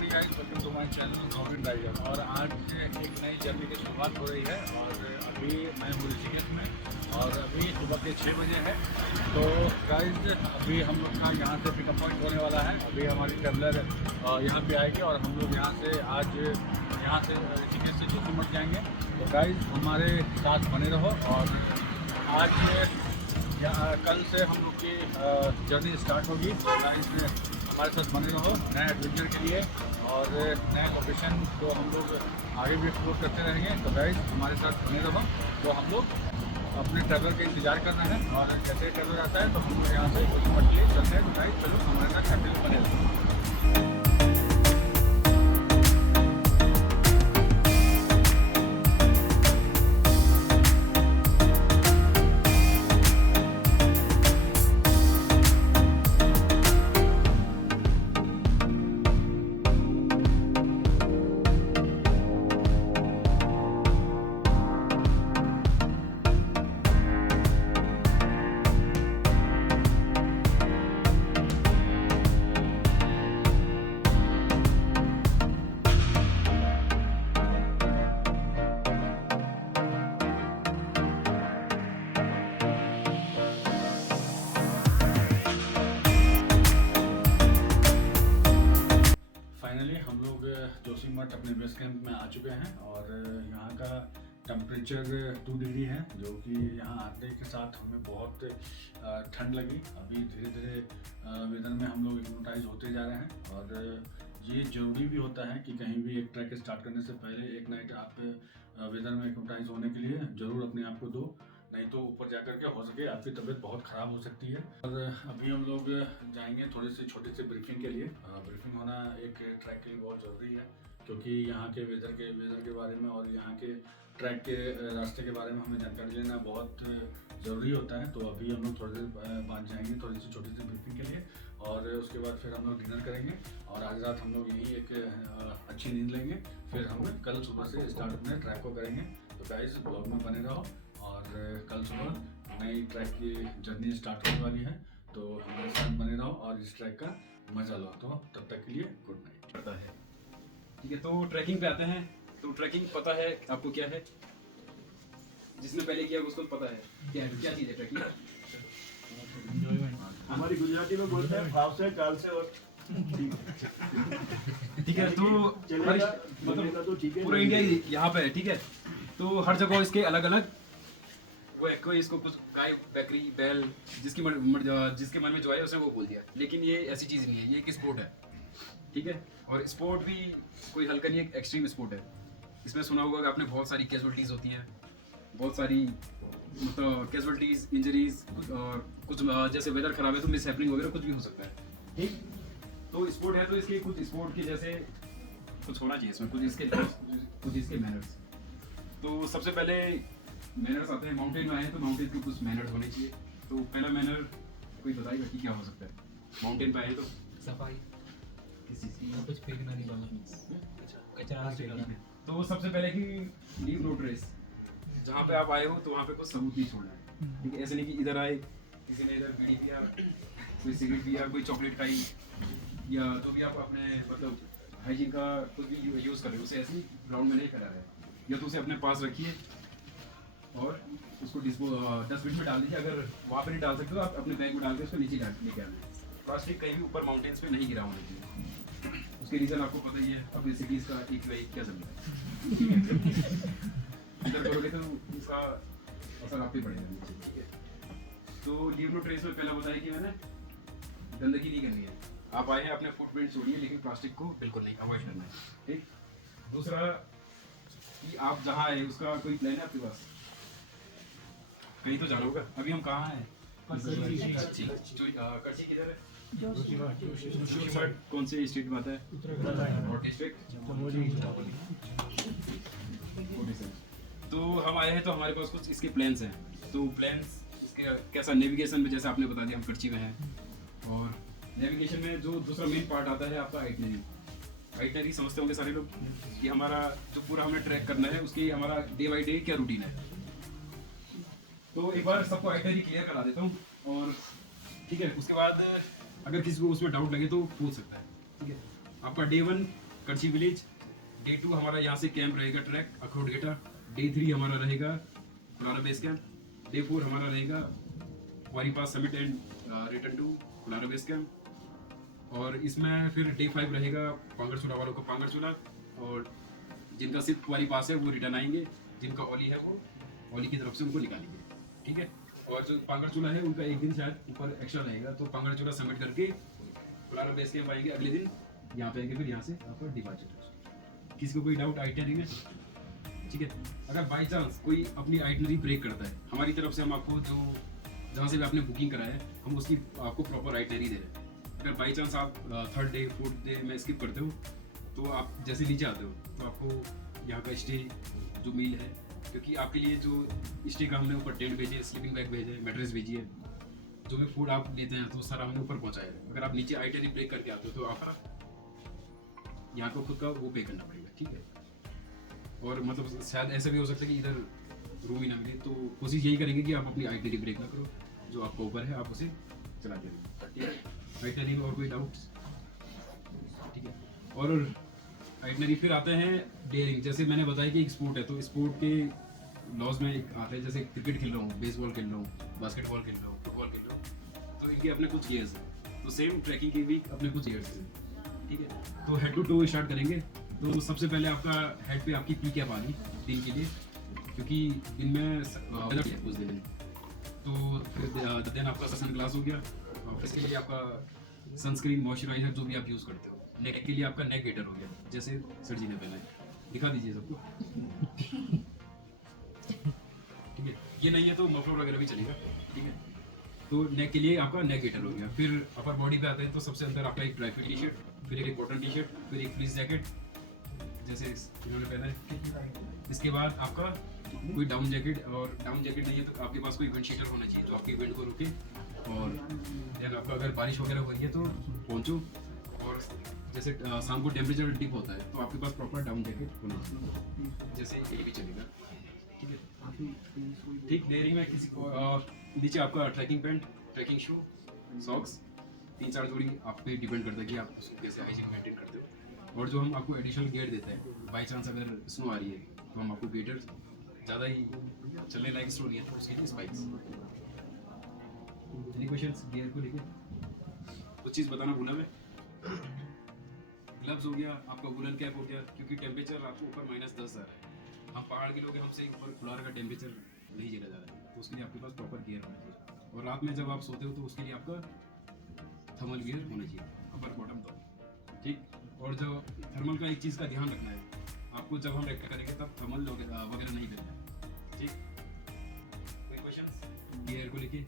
Morning guys, welcome to my channel government driver. और आज एक नई जर्नी की शुरुआत हो रही है और अभी मैं हूँ ऋषिकेश में और अभी सुबह के 6 बजे है। तो गाइस अभी हम लोग का यहाँ से पिकअप पॉइंट होने वाला है। अभी हमारी ट्रेवलर यहाँ पे आएगी और हम लोग यहाँ से आज यहाँ से ऋषिकेश से जोशीमठ जाएंगे। तो गाइस हमारे साथ बने रहो और आज कल से हम लोग की जर्नी स्टार्ट होगी। तो गाइस हमारे साथ बने रहो नए एडवेंचर के लिए और नए लोकेशन को हम लोग आगे भी एक्सप्लोर करते रहेंगे। तो गाइस हमारे साथ बने रहो। तो हम लोग अपने ट्रैवलर का इंतजार कर रहे हैं और जैसे ट्रैवलर आता है तो हम लोग यहाँ से जोशीमठ के लिए चलते हैं। तो गाइस चलो हमारे साथ कंटिन्यू बने रहो। फाइनली हम लोग जोशीमठ अपने बेस कैंप में आ चुके हैं और यहाँ का टेम्परेचर 2 डिग्री है, जो कि यहाँ आने के साथ हमें बहुत ठंड लगी। अभी धीरे धीरे वेदर में हम लोग एक्लिमेटाइज होते जा रहे हैं और ये ज़रूरी भी होता है कि कहीं भी एक ट्रैक स्टार्ट करने से पहले एक नाइट आप वेदर में एक्लिमेटाइज होने के लिए ज़रूर अपने आप को दो, नहीं तो ऊपर जाकर के हो सके आपकी तबीयत बहुत ख़राब हो सकती है। और अभी हम लोग जाएंगे थोड़ी सी छोटी सी ब्रीफिंग के लिए। ब्रीफिंग होना एक ट्रैक के लिए बहुत ज़रूरी है, क्योंकि यहाँ के वेदर के बारे में और यहाँ के ट्रैक के रास्ते के बारे में हमें जानकारी लेना बहुत ज़रूरी होता है। तो अभी हम लोग थोड़ी देर बाद जाएंगे थोड़ी सी छोटी सी ब्रीफिंग के लिए और उसके बाद फिर हम लोग डिनर करेंगे और आज रात हम लोग यहीं एक अच्छी नींद लेंगे। फिर हम कल सुबह से स्टार्ट अपने ट्रैक को करेंगे। तो गाइस ब्लॉग में बने रहो और कल सुबह नई ट्रैक की जर्नी स्टार्ट होने वाली है। तो हमारे साथ बने रहो और इस ट्रैक का मजा लो। तो तब तक के लिए गुड नाइट। पता है, ठीक है। तो ट्रैकिंग पे आते हैं। तो ट्रैकिंग पता है आपको क्या है? जिसने पहले किया उसको पता है क्या चीज़ है ट्रैकिंग। हमारी गुजराती में बोलते हैं भाव से काल से और ठीक है। तो मतलब तो ठीक है, पूरा इंडिया यहाँ पे है, ठीक है। तो हर जगह इसके अलग अलग वो है। कोई इसको कुछ गाय, बकरी, बैल, जिसके मन में जो है उसने वो बोल दिया, लेकिन ये ऐसी चीज़ नहीं है। ये एक स्पोर्ट है, ठीक है। और स्पोर्ट भी कोई हल्का नहीं, एक एक्सट्रीम स्पोर्ट है। इसमें सुना होगा कि आपने बहुत सारी कैजुअलिटीज़ होती हैं, बहुत सारी मतलब कैजुअलिटीज़, इंजरीज, और कुछ जैसे वेदर खराब है तो मिस हैपनिंग वगैरह कुछ भी हो सकता है, ठीक। तो स्पोर्ट है तो इसके कुछ स्पोर्ट के जैसे कुछ होना चाहिए इसमें, कुछ इसके मैनर्स। तो सबसे पहले मैनर्स आते हैं। माउंटेन में आए तो माउंटेन के कुछ मैनर्स होने चाहिए। तो पहला मैनर कोई बताएगा कि क्या हो सकता है? माउंटेन पे आए तो सफाई, किसी चीज़ की कुछ फेंकना नहीं डालना, कचरा नहीं डालना। तो सबसे पहले कि लीव नो ट्रेस। जहाँ पे आप आए हो तो वहाँ पे कुछ सबूत नहीं छोड़ना है, ठीक है। ऐसे नहीं कि इधर आए, किसी ने इधर बीड़ी पिया, कोई सिगरेट पिया, कोई चॉकलेट खाई, या जो भी आप अपने मतलब हाइजीन का कुछ भी यूज़ कर रहे हो उसे ऐसे ही ग्राउंड में नहीं फैला है। या तो उसे अपने पास रखिए और उसको डस्टबिन में डाल दीजिए। अगर वहाँ पे नहीं डाल सकते तो आप अपने बैग में डाल के उसको नीचे लेके आना है। प्लास्टिक कहीं भी ऊपर माउंटेन्स पे नहीं गिरा होना चाहिए। उसके रीज़न आपको पता ही है, अपनी सिटीज़ का एक क्या समझ है। इधर करोगे तो इसका असर आप पे पड़ेगा नीचे, ठीक है। तो लीव नो ट्रेस में पहला बताया कि मैंने गंदगी नहीं करनी है। आप आए हैं अपने फुटप्रिंट छोड़िए, लेकिन प्लास्टिक को बिल्कुल नहीं अवॉइड करना है, ठीक। दूसरा कि आप जहाँ आए उसका कोई प्लान है आपके पास? कहीं तो जाना होगा। अभी हम कहाँ हैं? कच्ची किधर है? जोशीमठ कौन से स्टेट में आता है? North district. तो हम आए हैं तो हमारे पास कुछ इसके प्लान्स हैं। तो प्लान्स इसके कैसा नेविगेशन में, जैसे आपने बता दिया हम कच्ची में हैं। और नेविगेशन में जो दूसरा मेन पार्ट आता है आपका आइटनरी समझते होंगे सारे लोग कि हमारा जो पूरा हमें ट्रैक करना है उसकी हमारा डे बाई डे क्या रूटीन है। तो एक बार सबको आइटनरी क्लियर करा देता हूँ और ठीक है। उसके बाद अगर किसी को उसमें डाउट लगे तो पूछ सकता है, ठीक है। आपका डे 1 कच्ची विलेज। डे 2 हमारा यहाँ से कैंप रहेगा ट्रैक अखरोट गेटा। डे 3 हमारा रहेगा कुलारा बेस कैंप। डे 4 हमारा रहेगा वारी pass summit and return to Kulara base camp. और इसमें फिर डे 5 रहेगा पांगरचूला वालों को पांगरचूला, और जिनका सिर्फ वारी पास है वो रिटर्न आएंगे, जिनका ओली है वो ओली की तरफ से उनको निकालेंगे, ठीक है। और जो पांगरचूला है उनका एक दिन शायद ऊपर एक्स्ट्रा रहेगा, तो पांगरचूला सबमिट करके कुलारा बेस कैंप आएंगे अगले दिन, यहाँ पे आएंगे, फिर यहाँ से आपका डिपार्चर। किसी को कोई डाउट आइटनरी में, ठीक है। अगर बाई चांस कोई अपनी आइटनरी ब्रेक करता है, हमारी तरफ से हम आपको जो जहाँ से भी आपने बुकिंग कराया है हम उसकी आपको प्रॉपर आइटनरी दे रहे हैं। अगर बाई चांस आप 3rd डे 4th डे में स्किप करते हो तो आप जैसे नीचे आते हो तो आपको यहाँ का स्टे जो मील है, क्योंकि आपके लिए जो स्टे का हमने ऊपर टेंट भेजे, स्लीपिंग बैग भेजे, मैट्रेस भेजी है, जो भी फूड आप लेते हैं तो सारा हमने ऊपर पहुँचाया है। अगर आप नीचे आइटनरी ब्रेक करके आते हो तो आपका यहाँ को खुद का वो पे करना पड़ेगा, ठीक है। और मतलब शायद ऐसा भी हो सकता है कि इधर रूम ही ना मिले, तो कोशिश यही करेंगे कि आप अपनी आइटनरी ब्रेक ना करो, जो आपका ऊपर है आप उसे चलाते रहिए, ठीक है। आइटनरी में और कोई डाउट, ठीक है। और आइटनरी फिर आते हैं डेयरिंग। जैसे मैंने बताया कि एक स्पोर्ट है, तो स्पोर्ट के लॉज में एक आता है, जैसे क्रिकेट खेल रहा हूँ, बेसबॉल खेल रहा हूँ, बास्केटबॉल खेल रहा हूँ, फुटबॉल खेल रहा हूँ, तो इनके अपने कुछ गियर्स हैं। तो सेम ट्रैकिंग के भी अपने कुछ गियर्स हैं, ठीक है। तो हेड टू टो स्टार्ट करेंगे। तो सबसे पहले आपका हेड पे आपकी पी कैप आनी दिन के लिए, क्योंकि दिन में कुछ दिन में, तो फिर देन आपका सन ग्लास हो गया, और इसके लिए आपका सनस्क्रीन, मॉइस्चराइजर जो भी आप यूज़ करते हो। नेक के लिए आपका नेक गेटर हो गया, जैसे सर जी ने पहना है, दिखा दीजिए सबको, ठीक है। ये नहीं है तो मफलर वगैरह भी चलेगा, ठीक है। तो नेक के लिए आपका नेक गेटर हो गया। फिर अपर बॉडी पे आते हैं तो सबसे अंदर आपका एक ड्राई फिट टी शर्ट, फिर एक कॉटन टी शर्ट, फिर एक फ्लीस जैकेट जैसे इन्होंने पहना है। इसके बाद आपका कोई डाउन जैकेट, और डाउन जैकेट नहीं है तो आपके पास कोई विंड शीटर होना चाहिए जो आपके विंड को रोके। और देन आपका अगर बारिश वगैरह हो रही है तो पहुँचो, और जैसे शाम को टेम्परेचर डिप होता है तो आपके पास प्रॉपर डाउन जैकेट होना चाहिए, जैसे ये भी चलेगा, ठीक है। ठीक, लेयरिंग में किसी को नीचे आपका ट्रैकिंग पैंट, ट्रैकिंग शू, सॉक्स, 3-4 जोड़ी आप पे डिपेंड करता है कि आप उसको कैसे हाइजीन मेंटेन करते हो। और जो हम आपको एडिशनल गियर देते हैं, बाई चांस अगर स्नो आ रही है तो हम आपको गेटर ज़्यादा ही चलने लायक स्नो नहीं है तो उसके लिए स्पाइक्स। एनी क्वेश्चंस गियर को लेके? कुछ चीज़ बताना भूला मैं। ग्लव्स हो गया, आपका वुलन कैप हो गया, क्योंकि टेम्परेचर आपको ऊपर -10 जा रहा है। हम पहाड़ के लोग हैं, हमसे ऊपर कुलारा का टेम्परेचर नहीं झेला जा रहा है, तो उसके लिए आपके पास प्रॉपर गियर होना चाहिए। और रात में जब आप सोते हो तो उसके लिए आपका थर्मल गियर होना चाहिए, अपर बॉटम दोनों, ठीक। और जो थर्मल का एक चीज़ का ध्यान रखना है आपको, जब हम रेक्ट करेंगे तब थर्मल वगैरह नहीं करना है, ठीक। कोई क्वेश्चंस गियर को लेके?